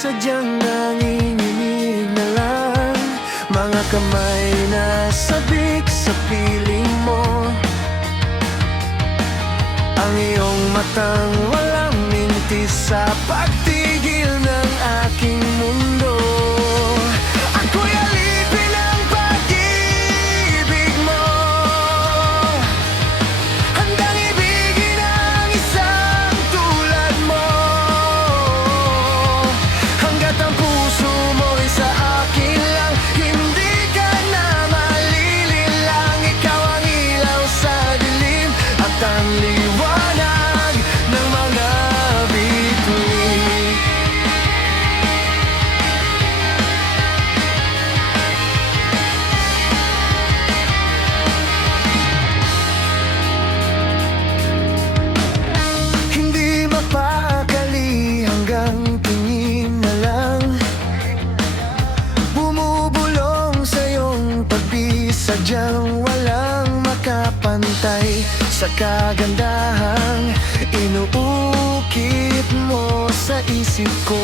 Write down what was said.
sadyang nanginginig na lang. Mga kamay na sabik sa piling mo, ang iyong matang walang mintis sa pagtigil ng aking mundo. Ako'y alipin ng pag-ibig mo, handang ibigin ang isang tulad mo. Hanggat ang puso mo'y sa akin lang, hindi ka na malililang. Ikaw ang ilaw sa dilim at ang liwanag ng mga bituin. Hindi mapakali hanggang tingin na lang, bumubulong sa iyong pagbisag, sadyang walang makapantay sa kagandahang inuukit mo sa isip ko.